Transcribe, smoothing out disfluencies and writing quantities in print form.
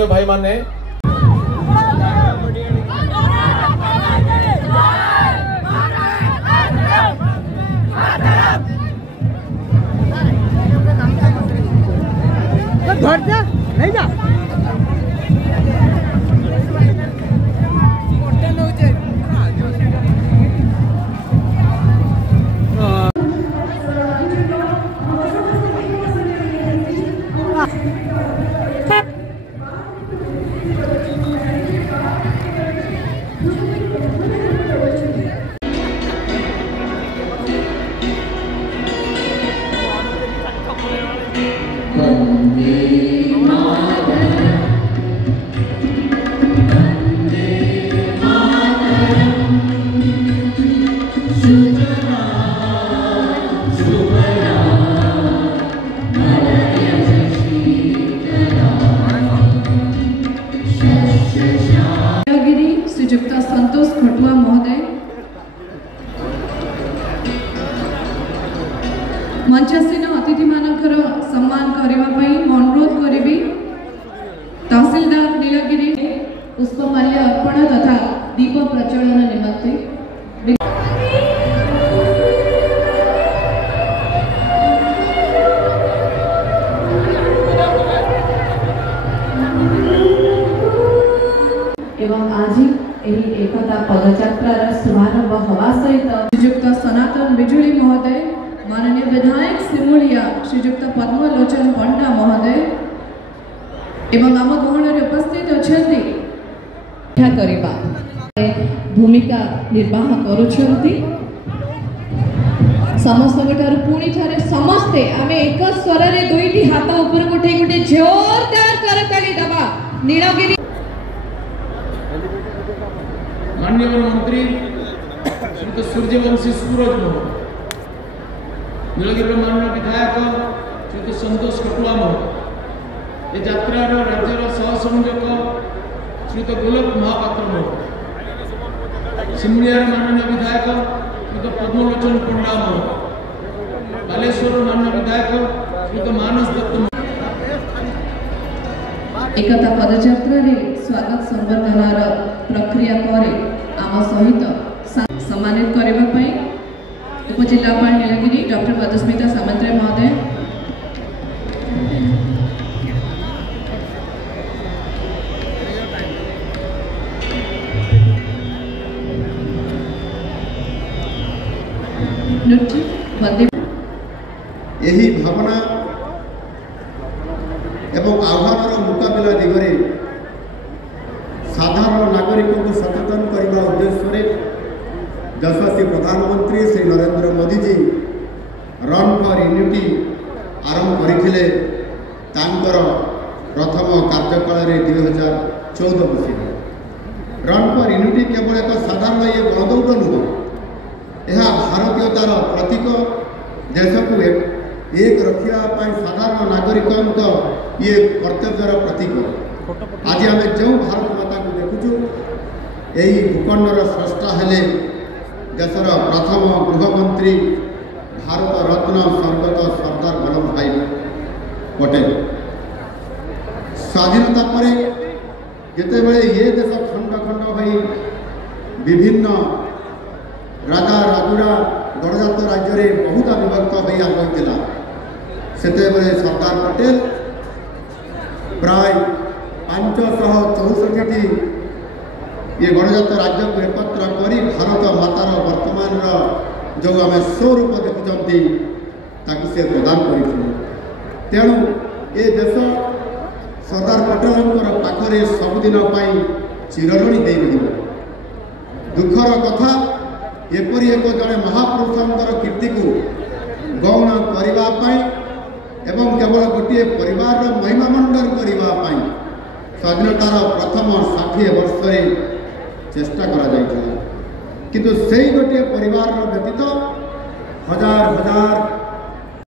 गौरवनीय भाई माने नहीं जा श्रीजुक्त संतोष खटुआ महोदय मंचासीन अतिथि मानकर सम्मान करने अनुरोध करी तहसीलदार नीलगिरी पुष्पमाल्य अर्पण तथा दीप प्रज्वलन निमंते एवं आज एकता पदयात्रार शुभारंभ हवा सहित श्रीजुक्त सनातन बिजुली महोदय माननीय विधायक सिमुलिया श्रीजुक्त पद्मलोचन पंडा महोदय एवं आम गहन उपस्थित अच्छा भूमिका निर्वाह करुछंती समस्त पुणी थे समस्ते आम एक स्वर रे दुईटी हाथ ऊपर उठे गोटे जोरदार करताली दबा नीलगिरी माननीय मंत्री श्रीयुक्त सूर्यवंशी सूरज महोदय नीलगिरी माननीय विधायक श्रीयुक्त संतोष खटुआ महोदय ये यात्रार राज्यर सह संयोजक श्रीयुक्त गोलक महापात्र महोदय सिमलियार माननीय विधायक श्रीयुक्त पद्मलोचन पंडा महोदय बालेश्वर माननीय विधायक श्रीयुक्त मानस दत्त एकता पदयात्रा रे स्वागत संबर्धनार प्रक्रिया पर आम सहित सम्मानित करबा पई उपजिल्लापाल नीलगिरी डॉक्टर मधुस्मिता सामंतराय महोदय यही भावना एवं आह्वानर मुकाबला दिगरे साधारण नागरिक को सचेतन करने उद्देश्य यशस्वी प्रधानमंत्री Shri Narendra Modi ji run for unity आरंभ करते प्रथम कार्यकाल 2014 मसीह रन फॉर यूनिटी केवल एक साधारण ये गणदौड़ नुह यह भारतीयतार प्रतीक देश को एक रखा साधारण नागरिक ये कर्तव्यर प्रतीक आज आम जो भारत माता को देखुचु यही भूखंडर स्रष्टा हेले देशर प्रथम गृहमंत्री भारत रत्न स्वर्गत सरदार वल्लभ भाई पटेल स्वाधीनता पर जितेबले ये देश खंड खंड हो विभिन्न राजा राजुरा गणजात राज्य बहुत विभक्त हो आगोला सेतेबले सरदार पटेल प्राय 564 ये गणजात राज्य को एकत्र कर भारत मातार वर्तमान जो आम स्वरूप देखुंट से प्रदान कर तेणु ये देश सरदार पटेल पाखरे सबुदिन चिरऋणी दे दुखर कथा एपरी एक जड़े महापुरुषर कीर्ति को गौण करने एवं केवल गोटे परिवार महिमामंडन करने स्वाधीनतार प्रथम 60 वर्ष चेष्टा करा किंतु से गोटे परिवार व्यतीत हजार हजार